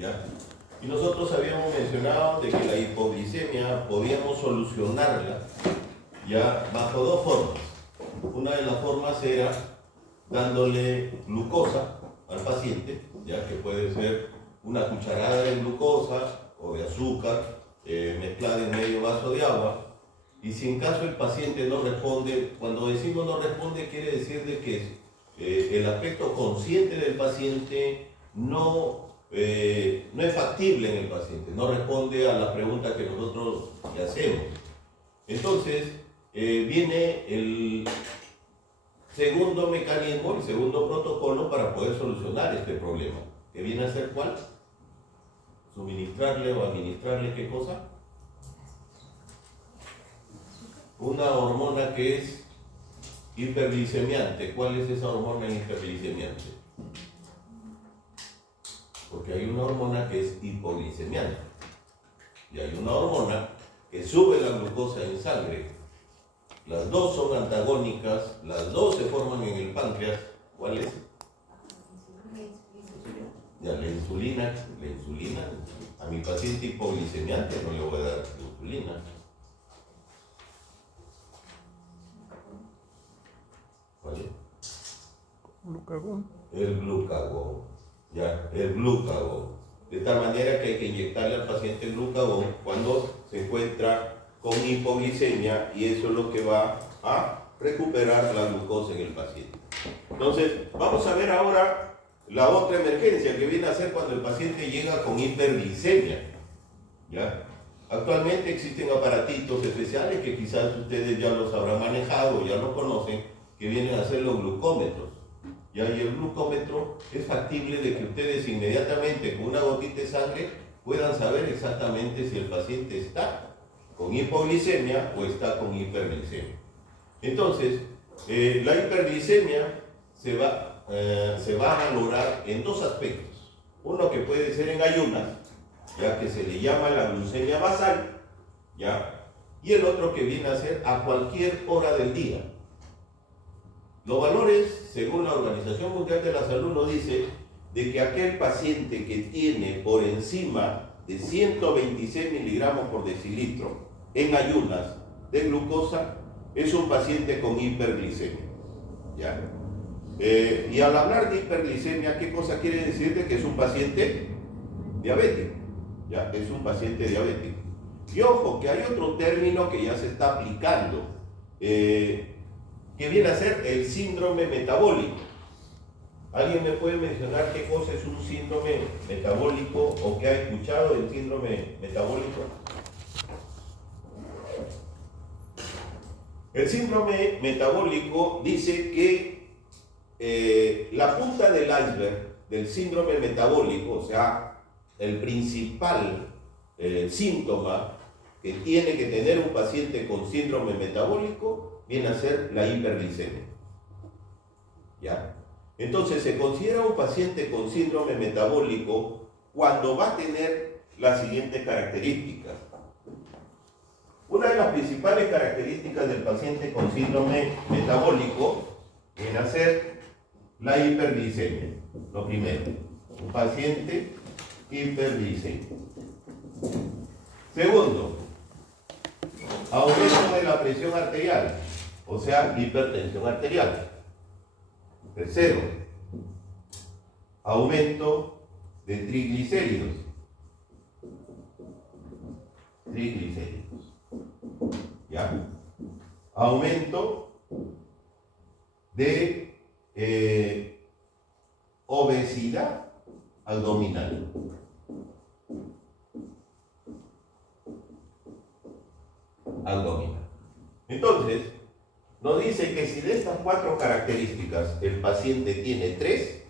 ¿ya? Y nosotros habíamos mencionado de que la hipoglicemia podíamos solucionarla ya bajo dos formas. Una de las formas era dándole glucosa al paciente, ya que puede ser una cucharada de glucosa o de azúcar mezclada en medio vaso de agua. Y si en caso el paciente no responde, cuando decimos no responde quiere decir de que el aspecto consciente del paciente no es factible en el paciente, no responde a las preguntas que nosotros le hacemos. Entonces viene el segundo mecanismo, el segundo protocolo para poder solucionar este problema, que viene a ser ¿cuál? Suministrarle o administrarle ¿qué cosa? Una hormona que es hiperglicemiante. ¿Cuál es esa hormona hiperglicemiante? Porque hay una hormona que es hipoglicemiante y hay una hormona que sube la glucosa en sangre. Las dos son antagónicas, las dos se forman en el páncreas. ¿Cuál es? Ya, la insulina. A mi paciente hipoglicemiante no le voy a dar insulina. ¿Vale? Glucagón. El glucagón. Ya, el glucagón. De tal manera que hay que inyectarle al paciente el glucagón cuando se encuentra con hipoglicemia y eso es lo que va a recuperar la glucosa en el paciente. Entonces, vamos a ver ahora la otra emergencia que viene a ser cuando el paciente llega con hiperglicemia. ¿Ya? Actualmente existen aparatitos especiales que quizás ustedes ya los habrán manejado o ya los conocen, que vienen a ser los glucómetros. ¿Ya? Y el glucómetro es factible de que ustedes inmediatamente con una gotita de sangre puedan saber exactamente si el paciente está con hipoglicemia o está con hiperglicemia. Entonces, la hiperglicemia se va a valorar en dos aspectos. Uno que puede ser en ayunas, ya que se le llama la glucemia basal, ¿ya? Y el otro que viene a ser a cualquier hora del día. Los valores, según la Organización Mundial de la Salud, nos dice de que aquel paciente que tiene por encima de 126 miligramos por decilitro en ayunas de glucosa es un paciente con hiperglicemia. ¿Ya? Y al hablar de hiperglicemia, ¿qué cosa quiere decir? De que es un paciente diabético. ¿Ya? Es un paciente diabético. Y ojo, que hay otro término que ya se está aplicando, que viene a ser el síndrome metabólico. ¿Alguien me puede mencionar qué cosa es un síndrome metabólico o qué ha escuchado del síndrome metabólico? El síndrome metabólico dice que la punta del iceberg del síndrome metabólico, o sea, el principal síntoma que tiene que tener un paciente con síndrome metabólico viene a ser la hiperglicemia. ¿Ya? Entonces se considera un paciente con síndrome metabólico cuando va a tener las siguientes características. Una de las principales características del paciente con síndrome metabólico viene a ser la hiperglicemia. Lo primero, un paciente hiperglicémico. Segundo, aumento de la presión arterial, o sea, hipertensión arterial. Tercero, aumento de triglicéridos. ¿Ya? Aumento de obesidad abdominal. Entonces, nos dice que si de estas cuatro características el paciente tiene tres,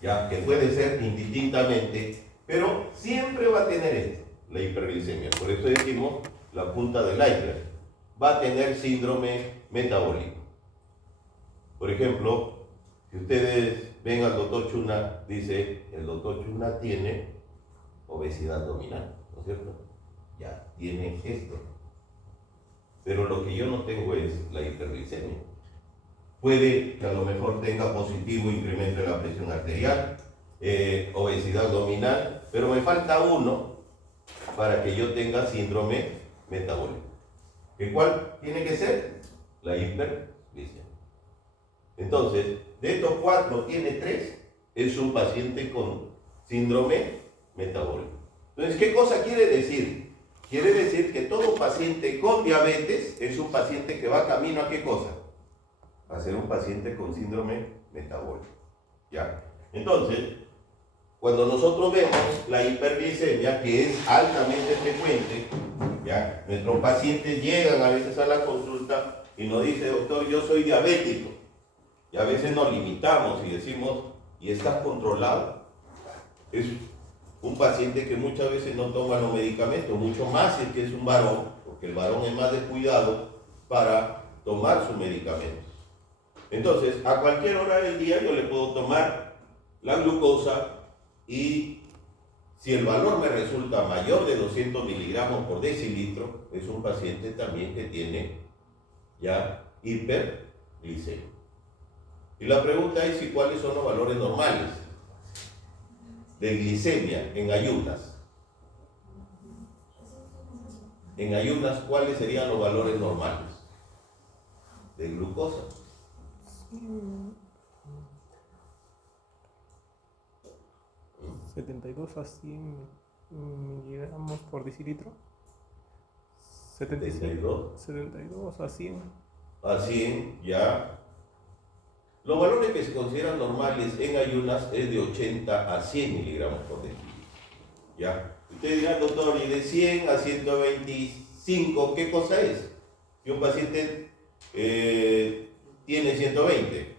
ya que puede ser indistintamente, pero siempre va a tener esto, la hiperglicemia. Por eso decimos la punta del iceberg. Va a tener síndrome metabólico. Por ejemplo, si ustedes ven al doctor Chuna, dice, el doctor Chuna tiene obesidad abdominal, ¿no es cierto? Ya tiene esto. Pero lo que yo no tengo es la hiperglicemia. Puede que a lo mejor tenga positivo incremento de la presión arterial, obesidad abdominal, pero me falta uno para que yo tenga síndrome metabólico. ¿Qué cuál tiene que ser? La hiperglicemia. Entonces, de estos 4 tiene 3, es un paciente con síndrome metabólico. Entonces, ¿qué cosa quiere decir? Quiere decir que todo paciente con diabetes es un paciente que va camino a ¿qué cosa? A ser un paciente con síndrome metabólico. ¿Ya? Entonces, cuando nosotros vemos la hiperglicemia, que es altamente frecuente, ¿ya? Nuestros pacientes llegan a veces a la consulta y nos dice, doctor, yo soy diabético. Y a veces nos limitamos y decimos, ¿y estás controlado? Es un paciente que muchas veces no toma los medicamentos, mucho más si es que es un varón, porque el varón es más descuidado para tomar sus medicamentos. Entonces, a cualquier hora del día yo le puedo tomar la glucosa y si el valor me resulta mayor de 200 miligramos por decilitro, es un paciente también que tiene ya hiperglicemia. Y la pregunta es, ¿y cuáles son los valores normales de glicemia en ayunas? En ayunas, ¿cuáles serían los valores normales de glucosa? 72 a 100 miligramos por decilitro. 72 a 100. A 100, ya. Los valores que se consideran normales en ayunas es de 80 a 100 miligramos por decilitro. ¿Ya? Ustedes dirán, doctor, y de 100 a 125, ¿qué cosa es? Si un paciente tiene 120,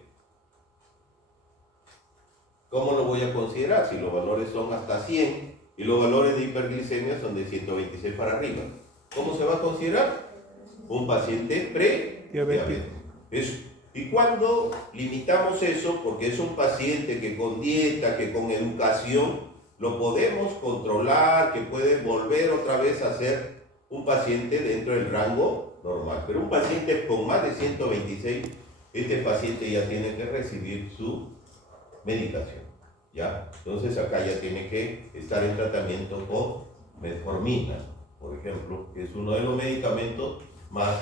¿cómo lo voy a considerar? Si los valores son hasta 100 y los valores de hiperglicemia son de 126 para arriba. ¿Cómo se va a considerar? Un paciente prediabético. ¿Y cuándo limitamos eso? Porque es un paciente que con dieta, que con educación, lo podemos controlar, que puede volver otra vez a ser un paciente dentro del rango normal. Pero un paciente con más de 126, este paciente ya tiene que recibir su medicación. ¿Ya? Entonces acá ya tiene que estar en tratamiento con metformina, por ejemplo, que es uno de los medicamentos más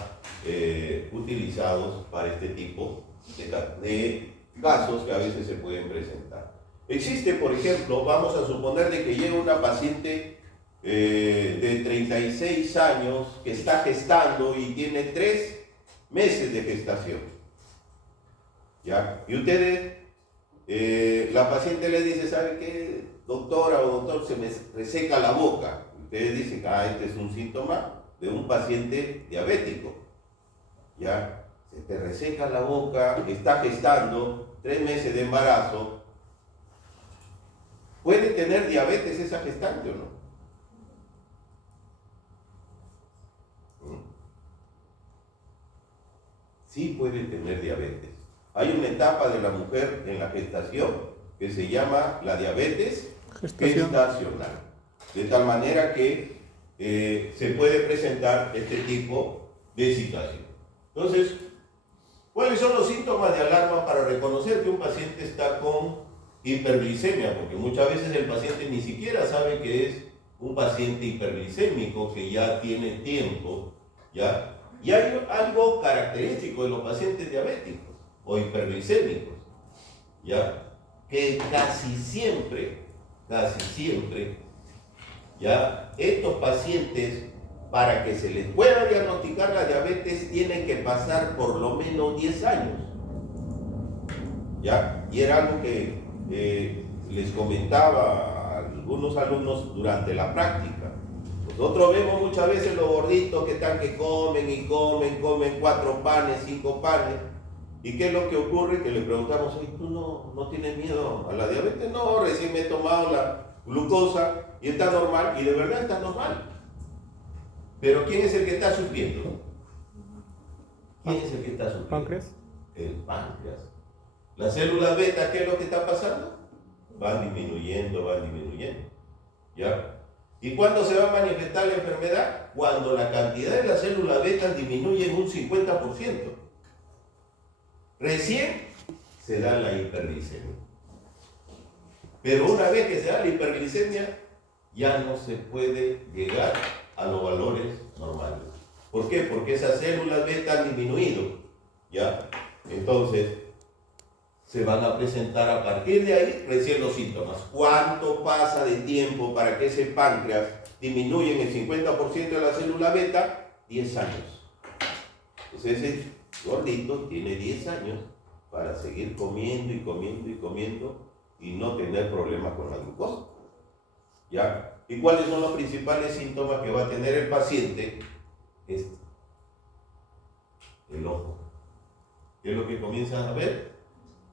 utilizados para este tipo de casos que a veces se pueden presentar. Existe, por ejemplo, vamos a suponer de que llega una paciente de 36 años que está gestando y tiene 3 meses de gestación. ¿Ya? Y ustedes, la paciente le dice, ¿sabe qué, doctora o doctor? Se me reseca la boca. Ustedes dicen, este es un síntoma de un paciente diabético. ¿Ya? Se te reseca la boca, está gestando, 3 meses de embarazo. ¿Puede tener diabetes esa gestante o no? Sí puede tener diabetes. Hay una etapa de la mujer en la gestación que se llama la diabetes gestacional. De tal manera que se puede presentar este tipo de situación. Entonces, ¿cuáles son los síntomas de alarma para reconocer que un paciente está con hiperglicemia? Porque muchas veces el paciente ni siquiera sabe que es un paciente hiperglicémico que ya tiene tiempo, ¿ya? Y hay algo característico de los pacientes diabéticos o hiperglicémicos, ¿ya? Que casi siempre, ¿ya? Estos pacientes, para que se les pueda diagnosticar la diabetes, tienen que pasar por lo menos 10 años, ¿ya? Y era algo que les comentaba a algunos alumnos durante la práctica. Nosotros vemos muchas veces los gorditos que están que comen y comen 4 panes, 5 panes. ¿Y qué es lo que ocurre? Que le preguntamos, ¿tú no tienes miedo a la diabetes? No, recién me he tomado la glucosa y está normal, y de verdad está normal. Pero ¿quién es el que está sufriendo? ¿Quién es el que está sufriendo? ¿Páncreas? El páncreas. Las células beta, ¿qué es lo que está pasando? Van disminuyendo. ¿Ya? ¿Y cuándo se va a manifestar la enfermedad? Cuando la cantidad de las células beta disminuye en un 50%. Recién se da la hiperglicemia. Pero una vez que se da la hiperglicemia, ya no se puede llegar a los valores normales. ¿Por qué? Porque esas células beta han disminuido, ¿ya? Entonces, se van a presentar a partir de ahí recién los síntomas. ¿Cuánto pasa de tiempo para que ese páncreas disminuya en el 50% de la célula beta? 10 años. Entonces ese gordito tiene 10 años para seguir comiendo y comiendo y comiendo y no tener problemas con la glucosa. ¿Ya? ¿Y cuáles son los principales síntomas que va a tener el paciente? El ojo. ¿Qué es lo que comienza a ver?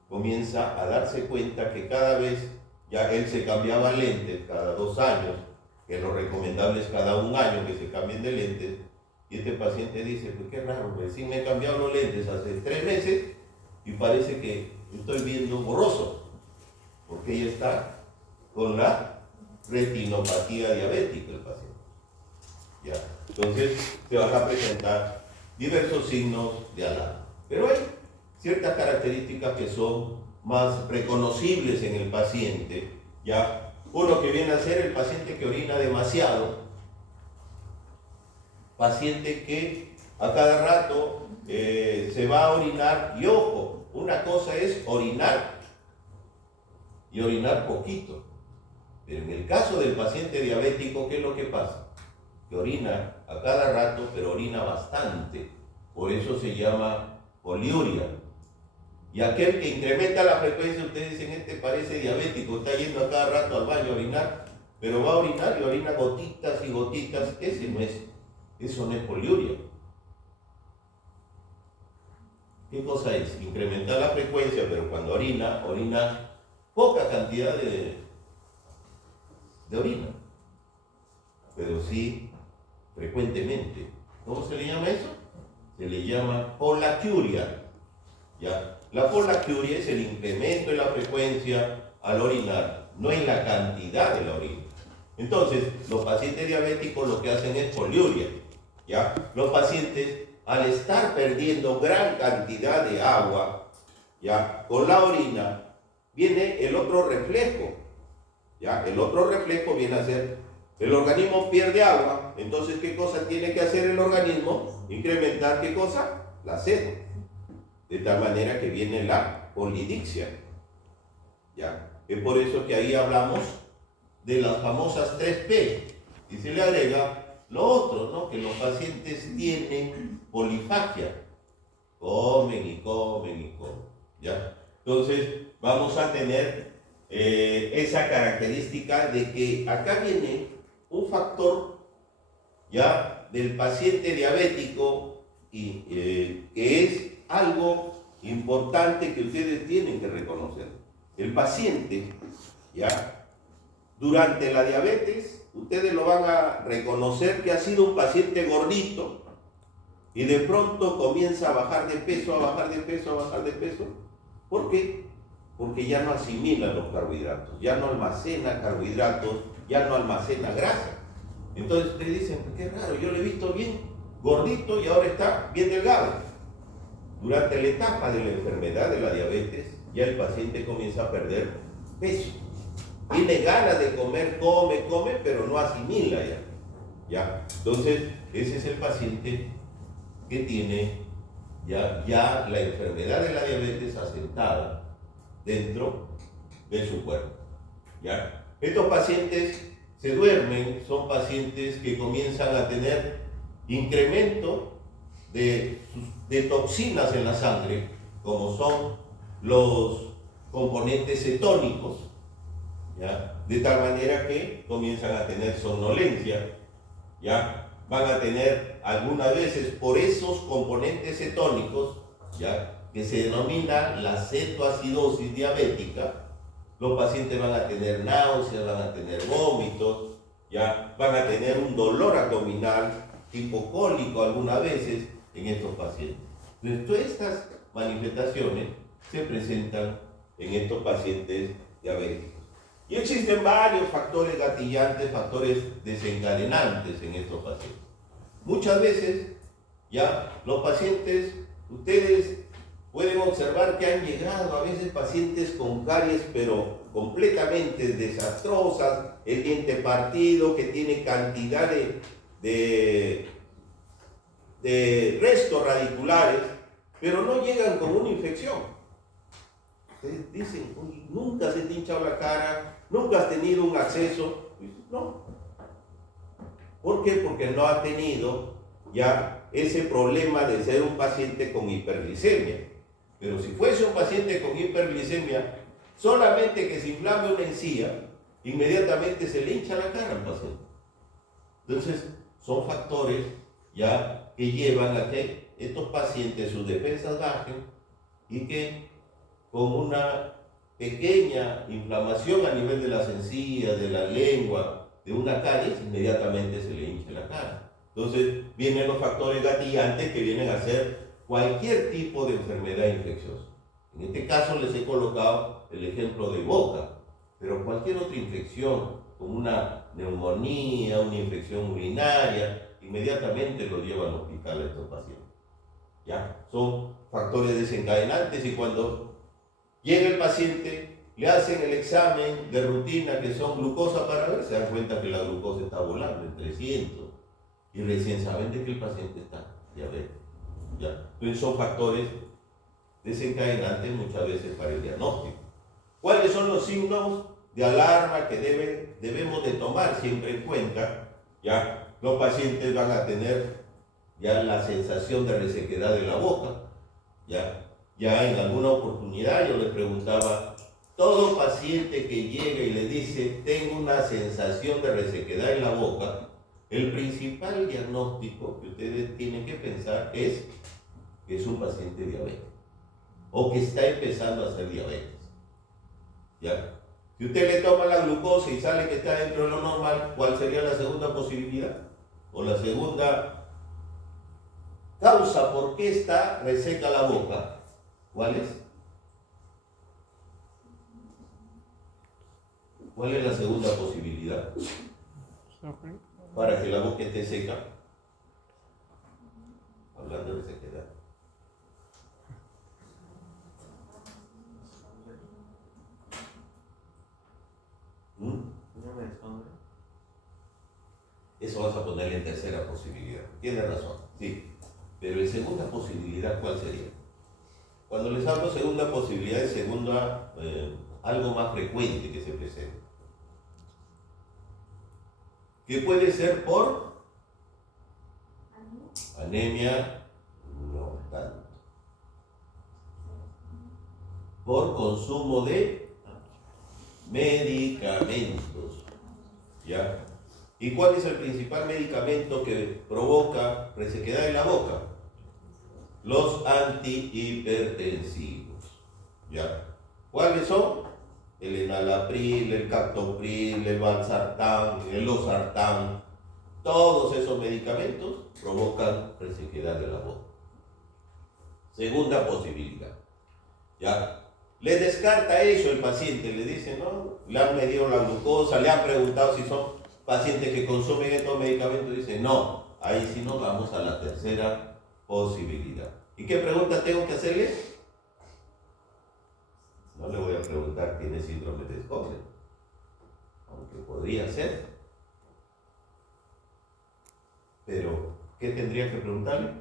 Comienza a darse cuenta que cada vez, ya él se cambiaba lentes cada 2 años, que lo recomendable es cada 1 año que se cambien de lentes, y este paciente dice, pues qué raro, recién me he cambiado los lentes hace 3 meses y parece que estoy viendo borroso, porque ella está con la retinopatía diabética el paciente. ¿Ya? Entonces se van a presentar diversos signos de alarma. Pero hay ciertas características que son más reconocibles en el paciente. ¿Ya? Uno que viene a ser el paciente que orina demasiado, paciente que a cada rato se va a orinar, y ojo, una cosa es orinar y orinar poquito, pero en el caso del paciente diabético, ¿qué es lo que pasa? Que orina a cada rato, pero orina bastante, por eso se llama poliuria. Y aquel que incrementa la frecuencia, ustedes dicen, este parece diabético, está yendo a cada rato al baño a orinar, pero va a orinar y orina gotitas y gotitas, eso no es poliuria. ¿Qué cosa es? Incrementar la frecuencia, pero cuando orina poca cantidad de orina, pero sí frecuentemente. ¿Cómo se le llama eso? Se le llama polaquiuria. ¿Ya? La polaquiuria es el incremento en la frecuencia al orinar, no en la cantidad de la orina. Entonces, los pacientes diabéticos lo que hacen es poliuria. ¿Ya? Los pacientes, al estar perdiendo gran cantidad de agua, ¿ya? Con la orina, viene el otro reflejo. ¿Ya? El otro reflejo viene a ser, el organismo pierde agua, entonces ¿qué cosa tiene que hacer el organismo? Incrementar, ¿qué cosa? La sed. De tal manera que viene la polidiccia. ¿Ya? Es por eso que ahí hablamos de las famosas 3P. Y se le agrega lo otro, ¿no? Que los pacientes tienen polifagia. Comen y comen y comen. ¿Ya? Entonces vamos a tener esa característica de que acá viene un factor, ¿ya? Del paciente diabético y que es algo importante que ustedes tienen que reconocer. El paciente, ¿ya? Durante la diabetes, ustedes lo van a reconocer que ha sido un paciente gordito y de pronto comienza a bajar de peso, a bajar de peso, a bajar de peso. ¿Por qué? Porque ya no asimila los carbohidratos, ya no almacena carbohidratos, ya no almacena grasa. Entonces ustedes dicen, pues qué raro, yo lo he visto bien gordito y ahora está bien delgado. Durante la etapa de la enfermedad de la diabetes, ya el paciente comienza a perder peso. Tiene ganas de comer, come, pero no asimila ya. Entonces, ese es el paciente que tiene ya la enfermedad de la diabetes asentada dentro de su cuerpo. ¿Ya? Estos pacientes se duermen, son pacientes que comienzan a tener incremento de toxinas en la sangre, como son los componentes cetónicos, ¿ya? De tal manera que comienzan a tener somnolencia, ¿ya? Van a tener algunas veces por esos componentes cetónicos, ¿ya? Que se denomina la cetoacidosis diabética, los pacientes van a tener náuseas, van a tener vómitos, ¿ya? Van a tener un dolor abdominal tipo cólico algunas veces en estos pacientes. Entonces, todas estas manifestaciones se presentan en estos pacientes diabéticos. Y existen varios factores gatillantes, factores desencadenantes en estos pacientes. Muchas veces, ya los pacientes, ustedes pueden observar que han llegado a veces pacientes con caries, pero completamente desastrosas, el diente partido, que tiene cantidad de restos radiculares, pero no llegan con una infección. Ustedes dicen, "Uy, nunca se te ha hinchado la cara, nunca has tenido un acceso". No. ¿Por qué? Porque no ha tenido ya ese problema de ser un paciente con hiperglicemia. Pero si fuese un paciente con hiperglicemia, solamente que se inflame una encía, inmediatamente se le hincha la cara al paciente. Entonces, son factores ya que llevan a que estos pacientes sus defensas bajen y que con una pequeña inflamación a nivel de las encías, de la lengua, de una caries, inmediatamente se le hincha la cara. Entonces, vienen los factores gatillantes que vienen a ser cualquier tipo de enfermedad infecciosa. En este caso les he colocado el ejemplo de boca, pero cualquier otra infección, como una neumonía, una infección urinaria, inmediatamente lo llevan al hospital a estos pacientes. ¿Ya? Son factores desencadenantes y cuando llega el paciente, le hacen el examen de rutina que son glucosa para ver, se dan cuenta que la glucosa está volando en 300 y recién saben de que el paciente está diabético. ¿Ya? Entonces son factores desencadenantes muchas veces para el diagnóstico. ¿Cuáles son los signos de alarma que debemos de tomar siempre en cuenta? ¿Ya? Los pacientes van a tener ya la sensación de resequedad de la boca. Ya en alguna oportunidad yo le preguntaba, todo paciente que llega y le dice, tengo una sensación de resequedad en la boca, el principal diagnóstico que ustedes tienen que pensar es que es un paciente diabético o que está empezando a hacer diabetes. ¿Ya? Si usted le toma la glucosa y sale que está dentro de lo normal, ¿cuál sería la segunda posibilidad? O la segunda causa por qué está reseca la boca. ¿Cuál es? ¿Cuál es la segunda posibilidad? Para que la boca esté seca. Hablando de sequedad. Eso vas a ponerle en tercera posibilidad. Tiene razón, sí. Pero en segunda posibilidad, ¿cuál sería? Cuando les hablo segunda posibilidad, es segunda, algo más frecuente que se presenta. ¿Qué puede ser por? Anemia, no tanto. Por consumo de medicamentos. ¿Ya? ¿Y cuál es el principal medicamento que provoca resequedad en la boca? Los antihipertensivos. ¿Ya? ¿Cuáles son? El enalapril, el captopril, el valsartán, el losartán. Todos esos medicamentos provocan resequedad de la boca. Segunda posibilidad. ¿Ya? Le descarta eso el paciente, le dice, no, le han medido la glucosa, le han preguntado si son pacientes que consumen estos medicamentos, dice, no, ahí sí nos vamos a la tercera posibilidad. ¿Y qué pregunta tengo que hacerle? No le voy a preguntar, ¿tiene síndrome de Sjögren? Aunque podría ser. Pero, ¿qué tendría que preguntarle?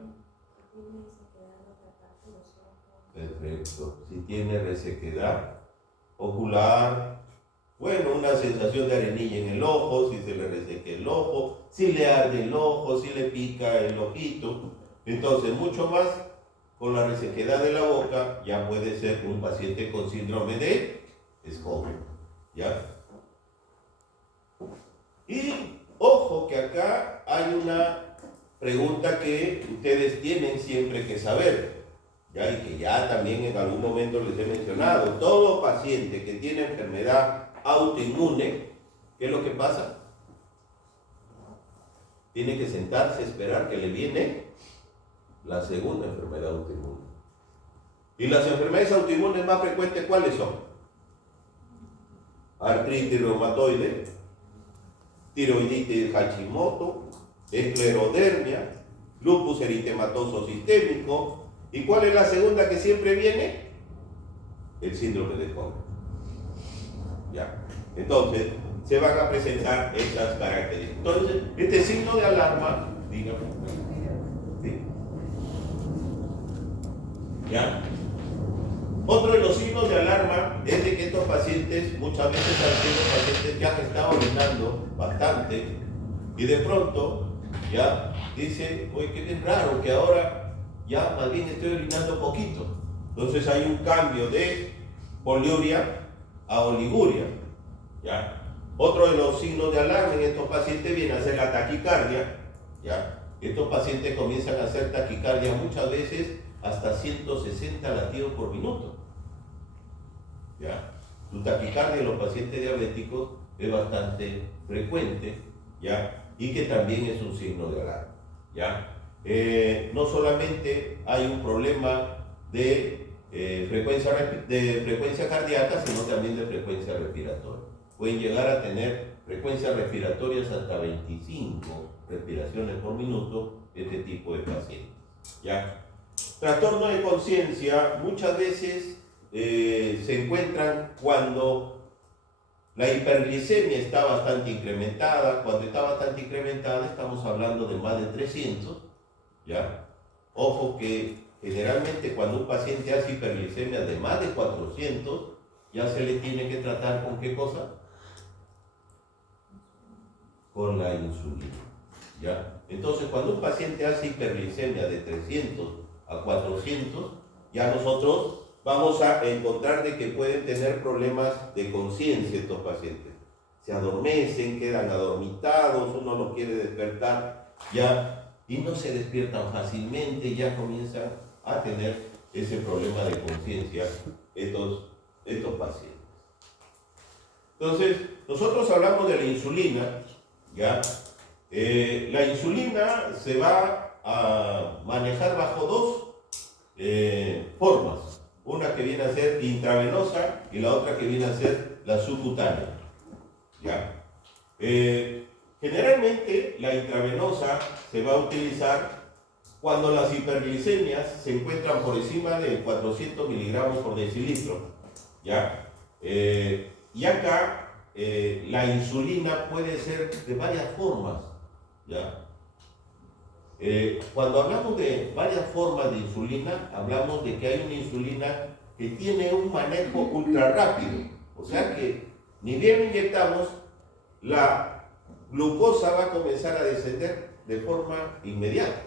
Perfecto. Si tiene resequedad ocular, bueno, una sensación de arenilla en el ojo, si se le reseque el ojo, si le arde el ojo, si le pica el ojito. Entonces, mucho más con la resequedad de la boca, ya puede ser un paciente con síndrome de Sjögren. ¿Ya? Y ojo que acá hay una pregunta que ustedes tienen siempre que saber. ¿Ya? Y que ya también en algún momento les he mencionado, todo paciente que tiene enfermedad autoinmune, ¿qué es lo que pasa? Tiene que sentarse a esperar que le viene la segunda enfermedad autoinmune. Y las enfermedades autoinmunes más frecuentes, ¿cuáles son? Artritis reumatoide, tiroiditis Hashimoto, esclerodermia, lupus eritematoso sistémico, ¿Y cuál es la segunda que siempre viene? El síndrome de Cobb. ¿Ya? Entonces, se van a presentar estas características. Entonces, este signo de alarma, dígame. ¿Sí? ¿Ya? Otro de los signos de alarma es de que estos pacientes muchas veces han sido pacientes que han estado orinando bastante y de pronto ya dicen, oye, qué bien raro que ahora ya más bien estoy orinando poquito. Entonces hay un cambio de poliuria a oliguria. ¿Ya? Otro de los signos de alarma en estos pacientes viene a ser la taquicardia. ¿Ya? Estos pacientes comienzan a hacer taquicardia muchas veces hasta 160 latidos por minuto. ¿Ya? La taquicardia en los pacientes diabéticos es bastante frecuente, ¿ya? Y que también es un signo de alarma. ¿Ya? No solamente hay un problema de frecuencia cardíaca, sino también de frecuencia respiratoria. Pueden llegar a tener frecuencias respiratorias hasta 25 respiraciones por minuto este tipo de pacientes. ¿Ya? Trastorno de conciencia muchas veces se encuentran cuando la hiperglicemia está bastante incrementada. Cuando está bastante incrementada estamos hablando de más de 300. ¿Ya? Ojo que generalmente cuando un paciente hace hiperglicemia de más de 400, ya se le tiene que tratar ¿con qué cosa? Con la insulina. ¿Ya? Entonces cuando un paciente hace hiperglicemia de 300 a 400, ya nosotros vamos a encontrar de que pueden tener problemas de conciencia estos pacientes. Se adormecen, quedan adormitados, uno los quiere despertar, ya, y no se despiertan fácilmente, ya comienzan a tener ese problema de conciencia estos pacientes. Entonces, nosotros hablamos de la insulina, ¿ya? La insulina se va a manejar bajo dos formas. Una que viene a ser intravenosa y la otra que viene a ser la subcutánea. ¿Ya? Generalmente la intravenosa se va a utilizar cuando las hiperglicemias se encuentran por encima de 400 miligramos por decilitro. ¿Ya? Y acá la insulina puede ser de varias formas. ¿Ya? Cuando hablamos de varias formas de insulina, hablamos de que hay una insulina que tiene un manejo ultra rápido. O sea que ni bien inyectamos, la glucosa va a comenzar a descender de forma inmediata.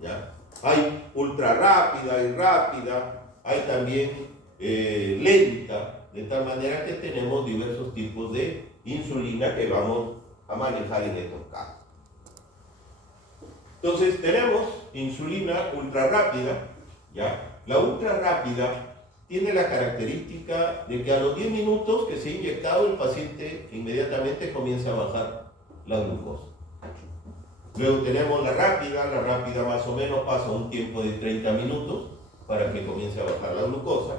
¿Ya? Hay ultra rápida, hay rápida, hay también lenta, de tal manera que tenemos diversos tipos de insulina que vamos a manejar en estos casos. Entonces tenemos insulina ultra rápida, ¿ya? La ultra rápida tiene la característica de que a los 10 minutos que se ha inyectado el paciente inmediatamente comienza a bajar la glucosa. Luego tenemos la rápida más o menos pasa un tiempo de 30 minutos para que comience a bajar la glucosa.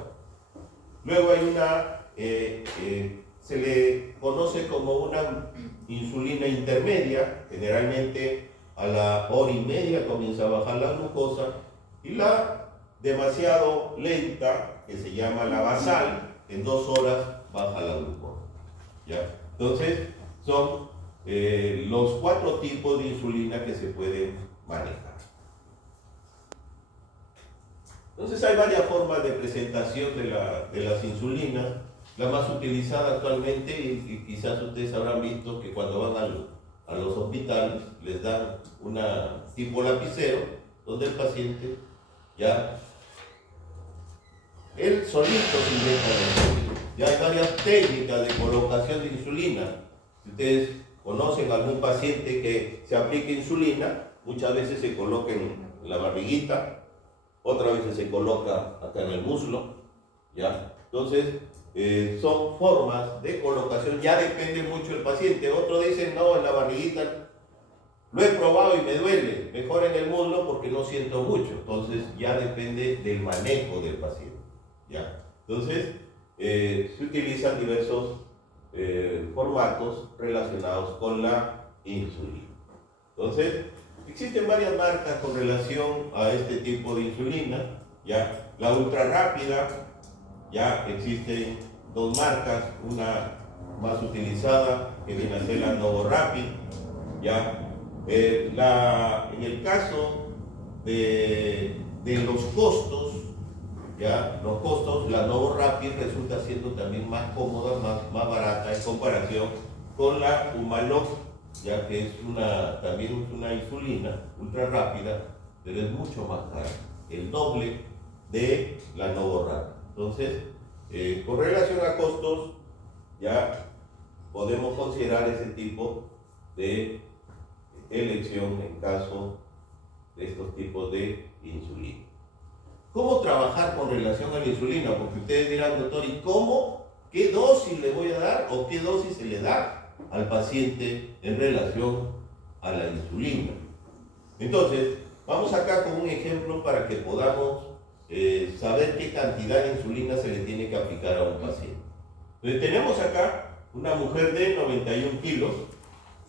Luego hay una, se le conoce como una insulina intermedia, generalmente a la hora y media comienza a bajar la glucosa, y la demasiado lenta, que se llama la basal, en 2 horas baja la glucosa. ¿Ya? Entonces, son los 4 tipos de insulina que se pueden manejar. Entonces, hay varias formas de presentación de las insulinas. La más utilizada actualmente, y quizás ustedes habrán visto que cuando van a los hospitales les dan una tipo lapicero donde el paciente ya él solito se inyecta la insulina. Ya hay varias técnicas de colocación de insulina. Si ustedes conocen a algún paciente que se aplique insulina, muchas veces se coloca en la barriguita, otras veces se coloca acá en el muslo, ¿ya? Entonces, son formas de colocación, ya depende mucho del paciente. Otros dicen, no, en la barriguita lo he probado y me duele, mejor en el muslo porque no siento mucho. Entonces ya depende del manejo del paciente, ¿ya? Entonces se utilizan diversos formatos relacionados con la insulina. Entonces Existen varias marcas con relación a este tipo de insulina, ¿ya? La ultra rápida, ya existen dos marcas, una más utilizada que viene a ser la NovoRapid, ¿ya? En el caso de los costos, ¿ya? Los costos, la NovoRapid resulta siendo también más cómoda, más barata en comparación con la Humalog, ya que también es una insulina ultra rápida, pero es mucho más cara, el doble de la NovoRapid. Entonces, con relación a costos, ya podemos considerar ese tipo de elección en caso de estos tipos de insulina. ¿Cómo trabajar con relación a la insulina? Porque ustedes dirán, doctor, ¿y cómo? ¿Qué dosis le voy a dar o qué dosis se le da al paciente en relación a la insulina? Entonces, vamos acá con un ejemplo para que podamos saber qué cantidad de insulina se le tiene que aplicar a un paciente. Entonces, tenemos acá una mujer de 91 kilos,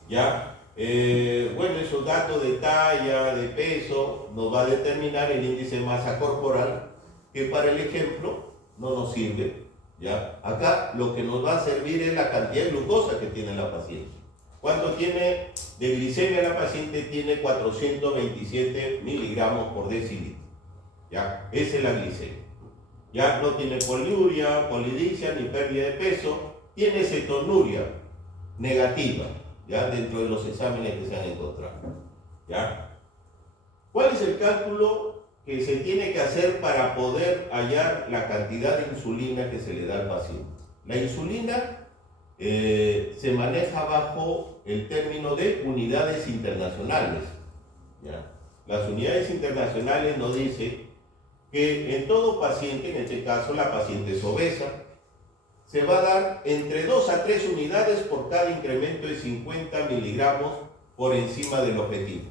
¿ya? Bueno, esos datos de talla, de peso, nos va a determinar el índice de masa corporal, que para el ejemplo no nos sirve, ¿ya? Acá lo que nos va a servir es la cantidad de glucosa que tiene la paciente. ¿Cuánto tiene de glicemia la paciente? Tiene 427 miligramos por decilitro, ¿ya? Esa es la glicemia. Ya no tiene poliuria, polidipsia ni pérdida de peso, tiene cetonuria negativa, ya dentro de los exámenes que se han encontrado, ¿ya? ¿Cuál es el cálculo que se tiene que hacer para poder hallar la cantidad de insulina que se le da al paciente? La insulina se maneja bajo el término de unidades internacionales, ¿ya? Las unidades internacionales nos dicen que en todo paciente, en este caso la paciente es obesa, se va a dar entre 2 a 3 unidades por cada incremento de 50 miligramos por encima del objetivo,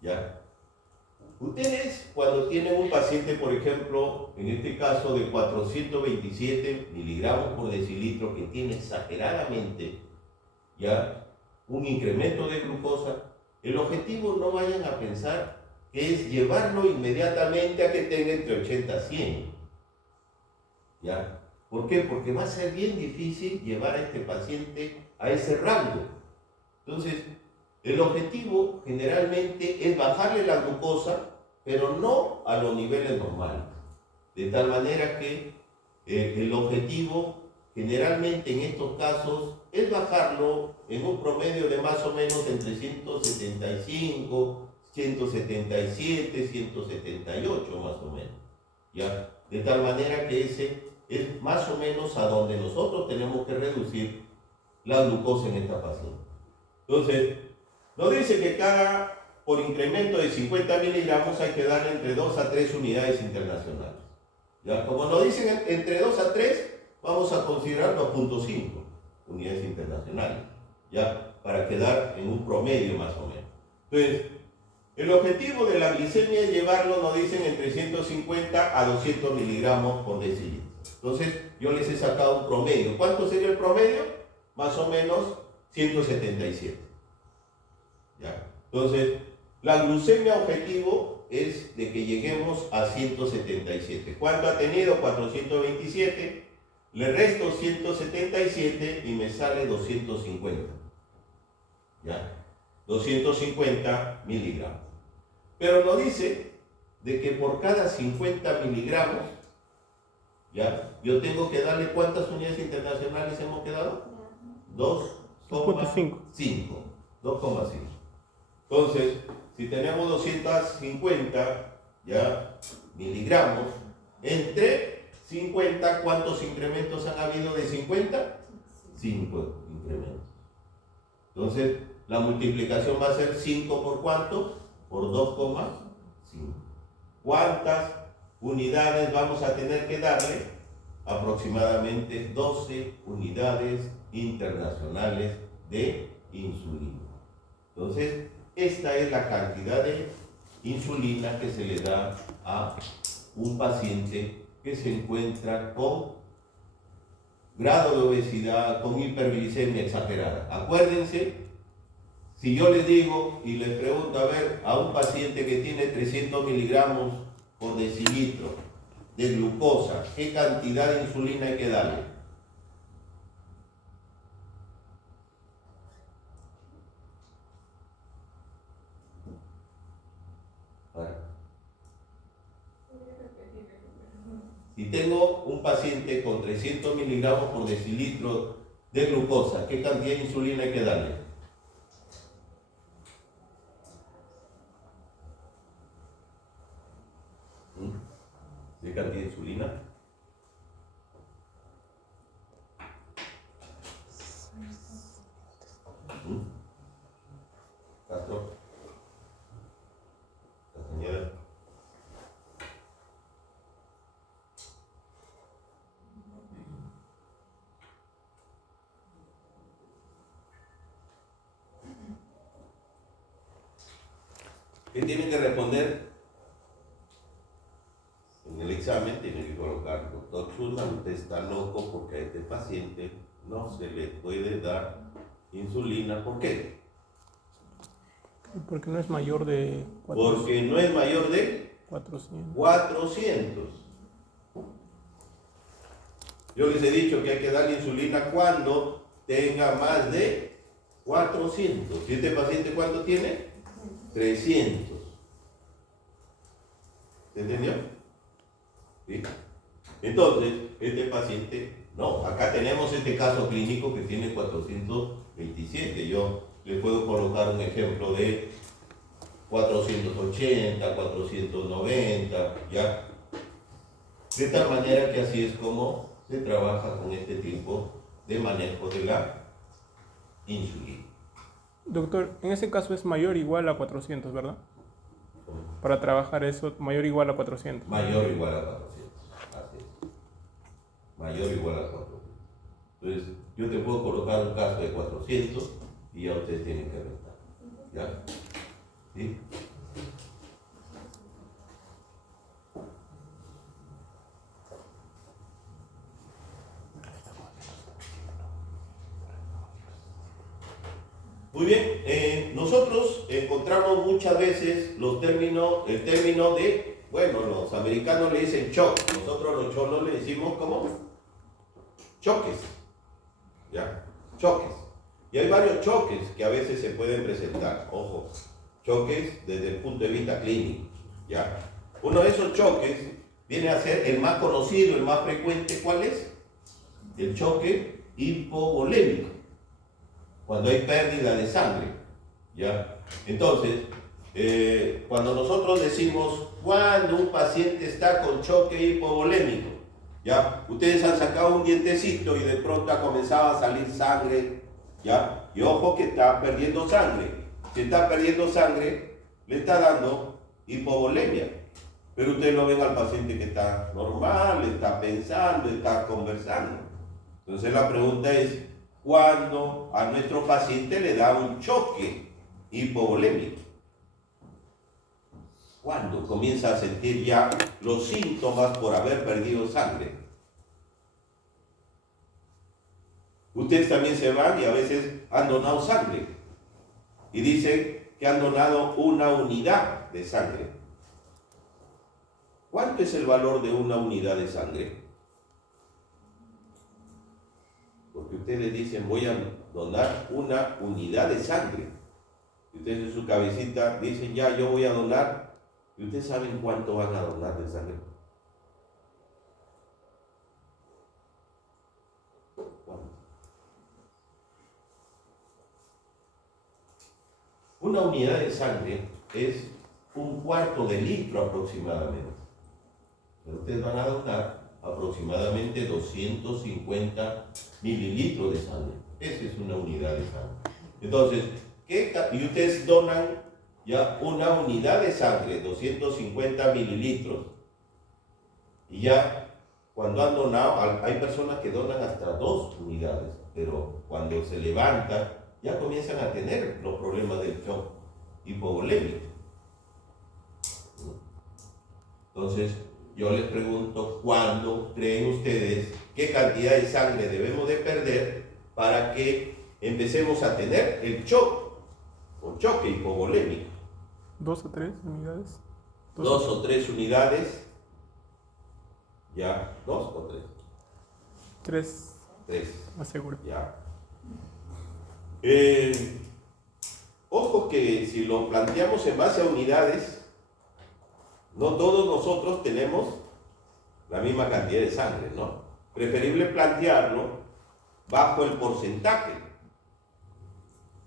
¿ya? Ustedes cuando tienen un paciente, por ejemplo, en este caso de 427 miligramos por decilitro, que tiene exageradamente, ¿ya?, un incremento de glucosa, el objetivo no vayan a pensar que es llevarlo inmediatamente a que tenga entre 80 a 100, ¿ya? ¿Por qué? Porque va a ser bien difícil llevar a este paciente a ese rango. Entonces, el objetivo generalmente es bajarle la glucosa, pero no a los niveles normales. De tal manera que el objetivo generalmente en estos casos es bajarlo en un promedio de más o menos entre 175, 177, 178 más o menos, ¿ya? De tal manera que ese es más o menos a donde nosotros tenemos que reducir la glucosa en esta paciente. Entonces, nos dice que por incremento de 50 miligramos hay que darle entre 2 a 3 unidades internacionales, ¿ya? Como nos dicen entre 2 a 3, vamos a considerar 2.5 unidades internacionales, ¿ya? Para quedar en un promedio más o menos. Entonces, el objetivo de la glicemia es llevarlo, nos dicen, entre 150 a 200 miligramos por decilitro. Entonces, yo les he sacado un promedio. ¿Cuánto sería el promedio? Más o menos 177. ¿Ya? Entonces, la glucemia objetivo es de que lleguemos a 177. ¿Cuánto ha tenido? 427. Le resto 177 y me sale 250. ¿Ya? 250 miligramos. Pero nos dice de que por cada 50 miligramos, ¿ya?, yo tengo que darle, ¿cuántas unidades internacionales hemos quedado? 2,5. 2,5. Entonces, si tenemos 250, ¿ya?, miligramos, entre 50, ¿cuántos incrementos han habido de 50? 5 incrementos. Entonces, la multiplicación va a ser 5 por ¿cuánto? Por 2,5. ¿Cuántas unidades vamos a tener que darle? Aproximadamente 12 unidades internacionales de insulina. Entonces, esta es la cantidad de insulina que se le da a un paciente que se encuentra con grado de obesidad, con hiperglicemia exagerada. Acuérdense, Si yo les digo y les pregunto, a ver, a un paciente que tiene 300 miligramos por decilitro de glucosa, ¿qué cantidad de insulina hay que darle? A ver. Si tengo un paciente con 300 miligramos por decilitro de glucosa, ¿qué cantidad de insulina hay que darle? ¿Qué cantidad de insulina? Castro. Castañeda. ¿Qué tienen que responder? En el examen tienen que colocar, doctor Schulman, usted está loco porque a este paciente no se le puede dar insulina. ¿Por qué? Porque no es mayor de 400. Porque no es mayor de 400. 400. Yo les he dicho que hay que darle insulina cuando tenga más de 400. ¿Y este paciente cuánto tiene? 300. ¿Se entendió? ¿Sí? Entonces, este paciente, no, acá tenemos este caso clínico que tiene 427. Yo le puedo colocar un ejemplo de 480, 490, ¿ya? De tal manera que así es como se trabaja con este tipo de manejo de la insulina. Doctor, en ese caso es mayor o igual a 400, ¿verdad? Para trabajar eso, mayor o igual a 400. Mayor o igual a 400, así es. Mayor o igual a 400. Entonces, yo te puedo colocar un caso de 400 y ya ustedes tienen que restar. ¿Ya? ¿Sí? Muy bien, nosotros encontramos muchas veces el término de, bueno, los americanos le dicen shock, nosotros los cholos le decimos ¿cómo? Choques, ¿ya? Choques. Y hay varios choques que a veces se pueden presentar, ojo, choques desde el punto de vista clínico, ¿ya? Uno de esos choques viene a ser el más conocido, el más frecuente, ¿cuál es? El choque hipovolémico. Cuando hay pérdida de sangre, ¿ya? Entonces, cuando nosotros decimos, cuando un paciente está con choque hipovolémico, ¿ya? Ustedes han sacado un dientecito y de pronto ha comenzado a salir sangre, ¿ya? Y ojo que está perdiendo sangre. Si está perdiendo sangre, le está dando hipovolemia. Pero ustedes lo ven al paciente que está normal, está pensando, está conversando. Entonces la pregunta es, cuando a nuestro paciente le da un choque hipovolémico, cuando comienza a sentir ya los síntomas por haber perdido sangre. Ustedes también se van y a veces han donado sangre y dicen que han donado una unidad de sangre. ¿Cuánto es el valor de una unidad de sangre? Porque ustedes les dicen, voy a donar una unidad de sangre. Y ustedes en su cabecita dicen, ya, yo voy a donar. ¿Y ustedes saben cuánto van a donar de sangre? ¿Cuánto? Una unidad de sangre es 1/4 de litro aproximadamente. Pero ustedes van a donar aproximadamente 250 mililitros de sangre. Esa es una unidad de sangre. Entonces, y ustedes donan ya una unidad de sangre, 250 mililitros. Y ya cuando han donado, hay personas que donan hasta 2 unidades, pero cuando se levantan, ya comienzan a tener los problemas del shock hipovolémico. Entonces, yo les pregunto, ¿cuándo creen ustedes qué cantidad de sangre debemos de perder para que empecemos a tener el shock o choque hipovolémico. 2 o 3 unidades. 2 o 3 unidades. Ya, 2 o 3. 3, 3. aseguro. Ya. Ojo que si lo planteamos en base a unidades, no todos nosotros tenemos la misma cantidad de sangre, ¿no? Preferible plantearlo bajo el porcentaje,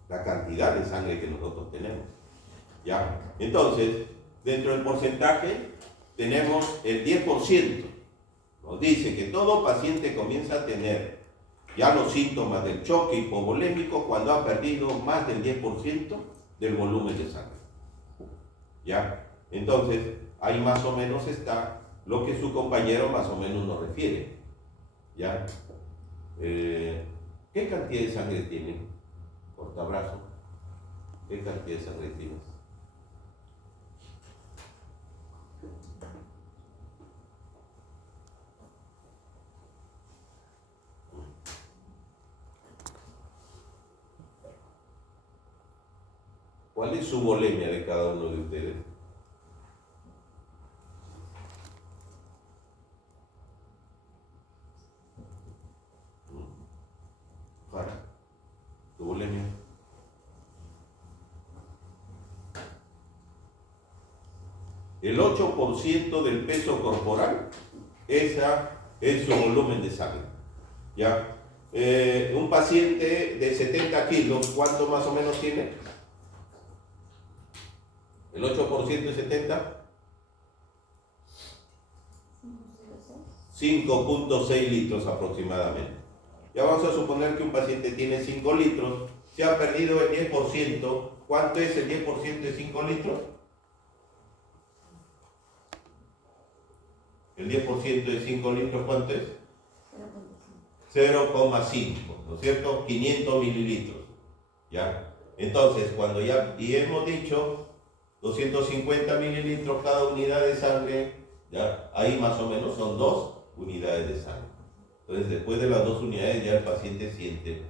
la cantidad de sangre que nosotros tenemos. ¿Ya? Entonces, dentro del porcentaje tenemos el 10%. Nos dice que todo paciente comienza a tener ya los síntomas del choque hipovolémico cuando ha perdido más del 10% del volumen de sangre. ¿Ya? Entonces, ahí más o menos está lo que su compañero más o menos nos refiere. ¿Ya? ¿Qué cantidad de sangre tiene? Cortabrazo. ¿Qué cantidad de sangre tienes? ¿Cuál es su volemia de cada uno de ustedes? Jara, ¿tu volemia? El 8% del peso corporal, esa es su volumen de sangre. ¿Ya? Un paciente de 70 kilos, ¿cuánto más o menos tiene? El 8% de 70, 5.6 litros aproximadamente. Ya vamos a suponer que un paciente tiene 5 litros, se ha perdido el 10%. ¿Cuánto es el 10% de 5 litros? El 10% de 5 litros, ¿cuánto es? 0,5, ¿no es cierto? 500 mililitros. ¿Ya? Entonces, cuando ya, y hemos dicho 250 mililitros cada unidad de sangre, ¿ya? Ahí más o menos son 2 unidades de sangre. Entonces, después de las 2 unidades ya el paciente siente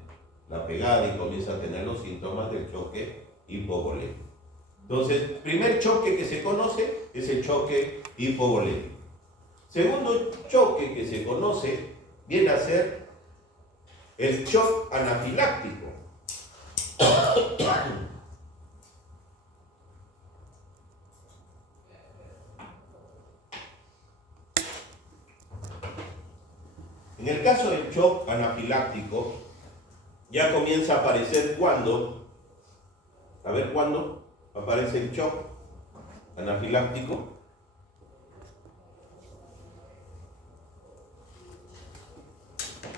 la pegada y comienza a tener los síntomas del choque hipovolémico. Entonces, primer choque que se conoce es el choque hipovolémico. Segundo choque que se conoce viene a ser el shock anafiláctico. En el caso del shock anafiláctico, ya comienza a aparecer cuando, a ver cuándo aparece el shock anafiláctico.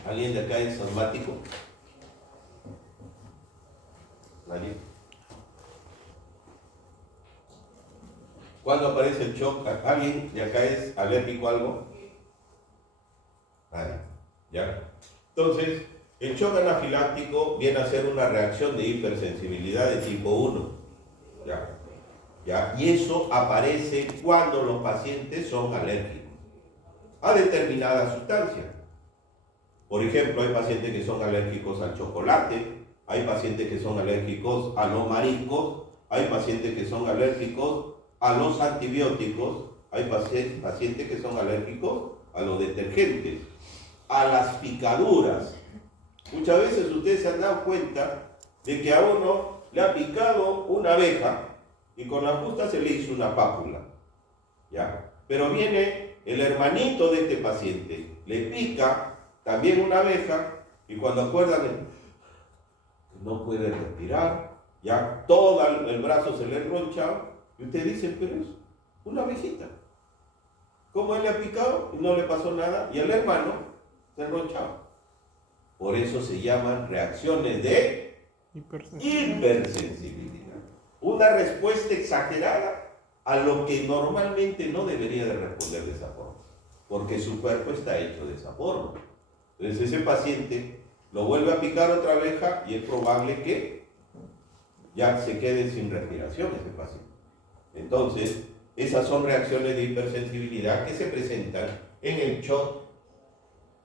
¿Alguien de acá es asmático? ¿Nadie? ¿Cuándo aparece el shock? ¿Alguien de acá es alérgico a algo? Nadie. ¿Ya? Entonces, el shock anafiláctico viene a ser una reacción de hipersensibilidad de tipo 1. ¿Ya? ¿Ya? Y eso aparece cuando los pacientes son alérgicos a determinada sustancia. Por ejemplo, hay pacientes que son alérgicos al chocolate, hay pacientes que son alérgicos a los mariscos, hay pacientes que son alérgicos a los antibióticos, hay pacientes que son alérgicos a los detergentes, a las picaduras. Muchas veces ustedes se han dado cuenta de que a uno le ha picado una abeja y con la justa se le hizo una pápula, ¿ya? Pero viene el hermanito de este paciente, le pica también una abeja y cuando acuerdan no puede respirar, ya todo el brazo se le enroncha y usted dice, pero es una abejita. ¿Cómo él le ha picado y no le pasó nada? Y el hermano se enronchaba. Por eso se llaman reacciones de hipersensibilidad. Una respuesta exagerada a lo que normalmente no debería de responder de esa forma, porque su cuerpo está hecho de esa forma. Entonces ese paciente lo vuelve a picar otra abeja y es probable que ya se quede sin respiración ese paciente. Entonces, esas son reacciones de hipersensibilidad que se presentan en el shock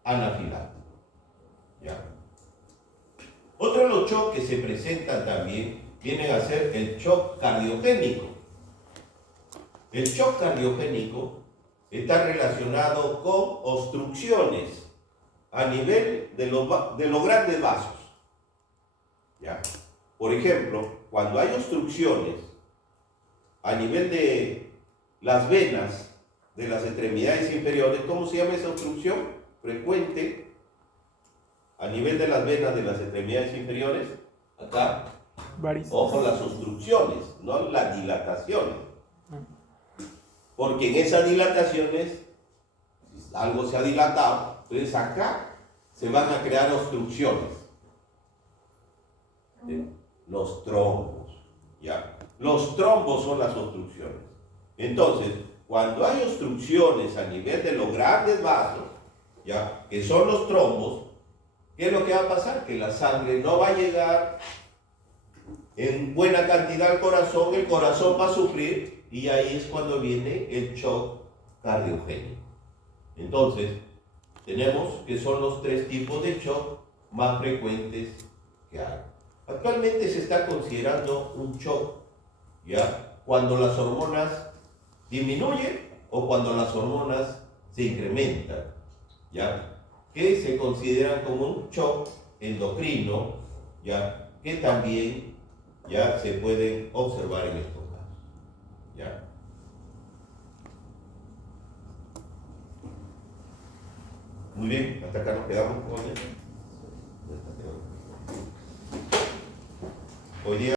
anafiláctico. ¿Ya? Otro de los shocks que se presentan también vienen a ser el shock cardiogénico. El shock cardiogénico está relacionado con obstrucciones a nivel de los grandes vasos. ¿Ya? Por ejemplo, cuando hay obstrucciones a nivel de las venas de las extremidades inferiores, ¿cómo se llama esa obstrucción? Frecuente a nivel de las venas de las extremidades inferiores, acá, ojo, las obstrucciones, no las dilataciones. Porque en esas dilataciones, si algo se ha dilatado, entonces acá se van a crear obstrucciones. Los trombos, ¿ya? Los trombos son las obstrucciones. Entonces, cuando hay obstrucciones a nivel de los grandes vasos, ¿ya? Que son los trombos, ¿qué es lo que va a pasar? Que la sangre no va a llegar en buena cantidad al corazón, el corazón va a sufrir y ahí es cuando viene el shock cardiogénico. Entonces, tenemos que son los tres tipos de shock más frecuentes que hay. Actualmente se está considerando un shock, ¿ya? Cuando las hormonas disminuyen o cuando las hormonas se incrementan, ¿ya? Que se consideran como un shock endocrino, ¿ya? Que también ya se pueden observar en estos casos, ¿ya? Muy bien, hasta acá nos quedamos con hoy día.